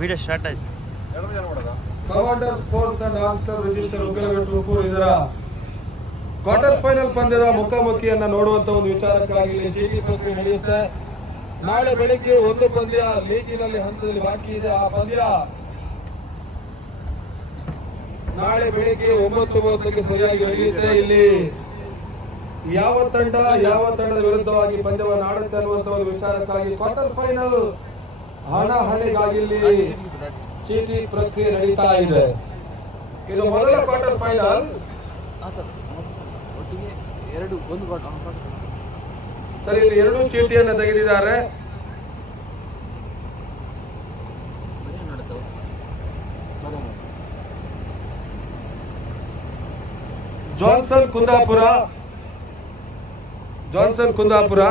Video start ಆಯ್ತು. Commander sports and arts club register ಉಗ್ರಗಟ್ಟು ತುಮಕೂರು ಇದರ ಕ್ವಾರ್ಟರ್ ಫೈನಲ್ ಪಂದ್ಯದ ಮುಖಾಮುಖಿಯನ್ನ ನೋಡುವಂತ ಒಂದು ವಿಚಾರಕ್ಕಾಗಿ ಇಲ್ಲಿ ಜೆಟಿ ಪ್ರಕ್ರಿಯೆ ನಡೆಯುತ್ತೆ. ನಾಳೆ ಬೆಳಿಗ್ಗೆ ಒಂದು ಪಂದ್ಯ ಲೀಗಿನಲ್ಲಿ ಹಂತದಲ್ಲಿ ಬಾಕಿ ಇದೆ. ಆ ಪಂದ್ಯ ನಾಳೆ ಬೆಳಿಗ್ಗೆ 9:30ಕ್ಕೆ ಸರಿಯಾಗಿ ನಡೆಯುತ್ತೆ. ಇಲ್ಲಿ ಯಾವ ತಂಡದ ವಿರುದ್ಧವಾಗಿ ಪಂದ್ಯವನ್ನು ಆಡುತ್ತೆ ಅನ್ನುವಂತ ಒಂದು ವಿಚಾರಕ್ಕಾಗಿ ಕ್ವಾರ್ಟರ್ ಫೈನಲ್ ಹಣಾಹಣಿಗಾಗಿ ಇಲ್ಲಿ ಚೀಟಿ ಪ್ರಕ್ರಿಯೆ ನಡೀತಾ ಇದೆ. ಇದು ಮೊದಲ ಕ್ವಾರ್ಟರ್ ಫೈನಲ್. ಸರಿ, ಇಲ್ಲಿ 2 ಚೀಟಿಯನ್ನು ತೆಗೆದಿದ್ದಾರೆ. ಜಾನ್ಸನ್ ಕುಂದಾಪುರ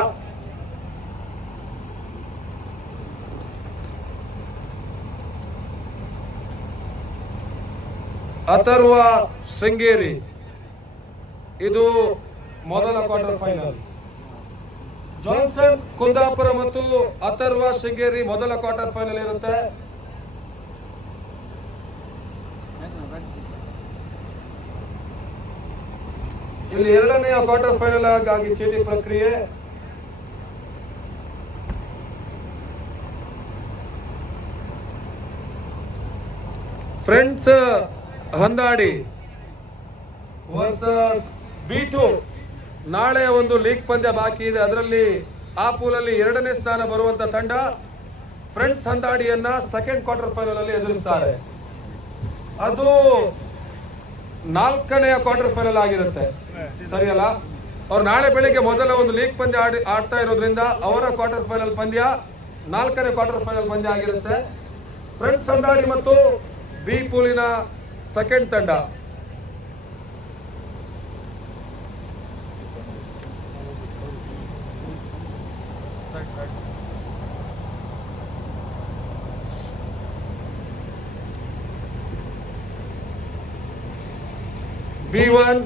ಅಥರ್ವ ಶೃಂಗೇರಿ. ಇದು ಮೊದಲ ಕ್ವಾರ್ಟರ್ ಫೈನಲ್. ಜಾನ್ಸನ್ ಕುಂದಾಪುರ ಮತ್ತು ಅಥರ್ವ ಶೃಂಗೇರಿ ಮೊದಲ ಕ್ವಾರ್ಟರ್ ಫೈನಲ್ ಇರುತ್ತೆ. ಇಲ್ಲಿ 2ನೇ ಕ್ವಾರ್ಟರ್ ಫೈನಲ್ ಆಗಿ ಚೀಟಿ ಪ್ರಕ್ರಿಯೆ. Friends Handadi versus B2. ನಾಳೆ ಒಂದು ಲೀಗ್ ಪಂದ್ಯ ಬಾಕಿ ಇದೆ. ಅದರಲ್ಲಿ ಆ ಪೂಲಲ್ಲಿ 2ನೇ ಸ್ಥಾನ ಬರುವಂತ ತಂಡ ಫ್ರೆಂಡ್ಸ್ ಹಂದಾಡಿಯನ್ನ ಸೆಕೆಂಡ್ ಕ್ವಾರ್ಟರ್ ಫೈನಲ್ ಅಲ್ಲಿ ಎದುರಿಸ್ತಾರೆ. ಅದು 4ನೇ ಕ್ವಾರ್ಟರ್ ಫೈನಲ್ ಆಗಿರುತ್ತೆ, ಸರಿಯಲ್ಲ? ಅವ್ರು ನಾಳೆ ಬೆಳಿಗ್ಗೆ ಮೊದಲ ಒಂದು ಲೀಗ್ ಪಂದ್ಯ ಆಡ್ತಾ ಇರೋದ್ರಿಂದ ಅವರ ಕ್ವಾರ್ಟರ್ ಫೈನಲ್ ಪಂದ್ಯ 4ನೇ ಕ್ವಾರ್ಟರ್ ಫೈನಲ್ ಪಂದ್ಯ ಆಗಿರುತ್ತೆ. ಫ್ರೆಂಡ್ಸ್ ಹಂದಾಡಿ ಮತ್ತು ಬಿ ಪೂಲಿನ ಸೆಕೆಂಡ್ ತಂಡ. B1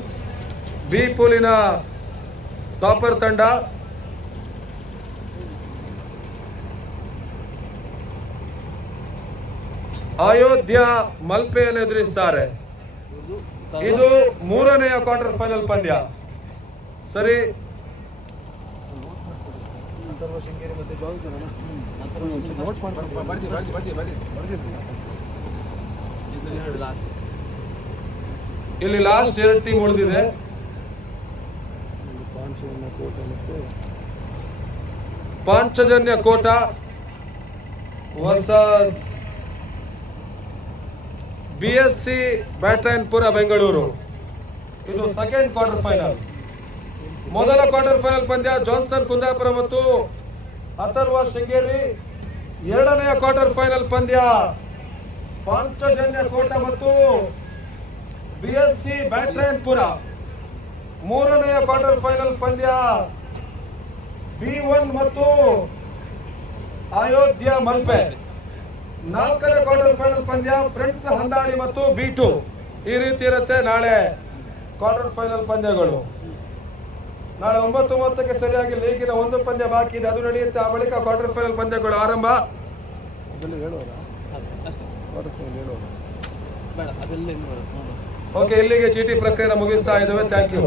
ಬಿ ಪೂಲಿನ ಟಾಪರ್ ತಂಡ. ಅಯೋಧ್ಯ ಮಲ್ಪೆಯನ್ನು ಎದುರಿಸುತ್ತಾರೆ. ಇದು 3ನೇ ಕ್ವಾರ್ಟರ್ ಫೈನಲ್ ಪಂದ್ಯ. ಸರಿ, ಇಲ್ಲಿ ಲಾಸ್ಟ್ 2 ಟೀಮ್ ಉಳಿದಿದೆ. ಪಾಂಚಜನ್ಯ ಕೋಟ ವರ್ಸಸ್ BSC ಬ್ಯಾಟರಾಯನಪುರ ಬೆಂಗಳೂರು. ಇದು ಸೆಕೆಂಡ್ ಕ್ವಾರ್ಟರ್ ಫೈನಲ್. ಮೊದಲ ಕ್ವಾರ್ಟರ್ ಫೈನಲ್ ಪಂದ್ಯ ಜಾನ್ಸನ್ ಕುಂದಾಪುರ ಮತ್ತು ಅಥರ್ವ ಶೃಂಗೇರಿ. 2ನೇ ಕ್ವಾರ್ಟರ್ ಫೈನಲ್ ಪಂದ್ಯ ಪಾಂಚಜನ್ಯ ಕೋಟ ಮತ್ತು BSC ಬ್ಯಾಟರಾಯನಪುರ. 3ನೇ ಕ್ವಾರ್ಟರ್ ಫೈನಲ್ ಪಂದ್ಯ B1 ಮತ್ತು ಅಯೋಧ್ಯ ಮಲ್ಪೆ. 4ನೇ ಕ್ವಾರ್ಟರ್ ಫೈನಲ್ ಪಂದ್ಯ ಫ್ರೆಂಡ್ಸ್ ಹಂದಾಡಿ ಮತ್ತು B2. ಈ ರೀತಿ ಇರುತ್ತೆ ನಾಳೆ ಕ್ವಾರ್ಟರ್ ಫೈನಲ್ ಪಂದ್ಯಗಳು. ನಾಳೆ 9:30ಕ್ಕೆ ಸರಿಯಾಗಿ ಲೀಗಿನ ಒಂದು ಪಂದ್ಯ ಬಾಕಿ ಇದೆ, ಅದು ನಡೆಯುತ್ತೆ. ಆ ಬಳಿಕ ಕ್ವಾರ್ಟರ್ ಫೈನಲ್ ಪಂದ್ಯಗಳು ಆರಂಭ. ಓಕೆ, ಇಲ್ಲಿಗೆ ಚೀಟಿ ಪ್ರಕ್ರಿಯೆ ಮುಗಿಸ್ತಾ ಇದ್ದೇವೆ. Thank you.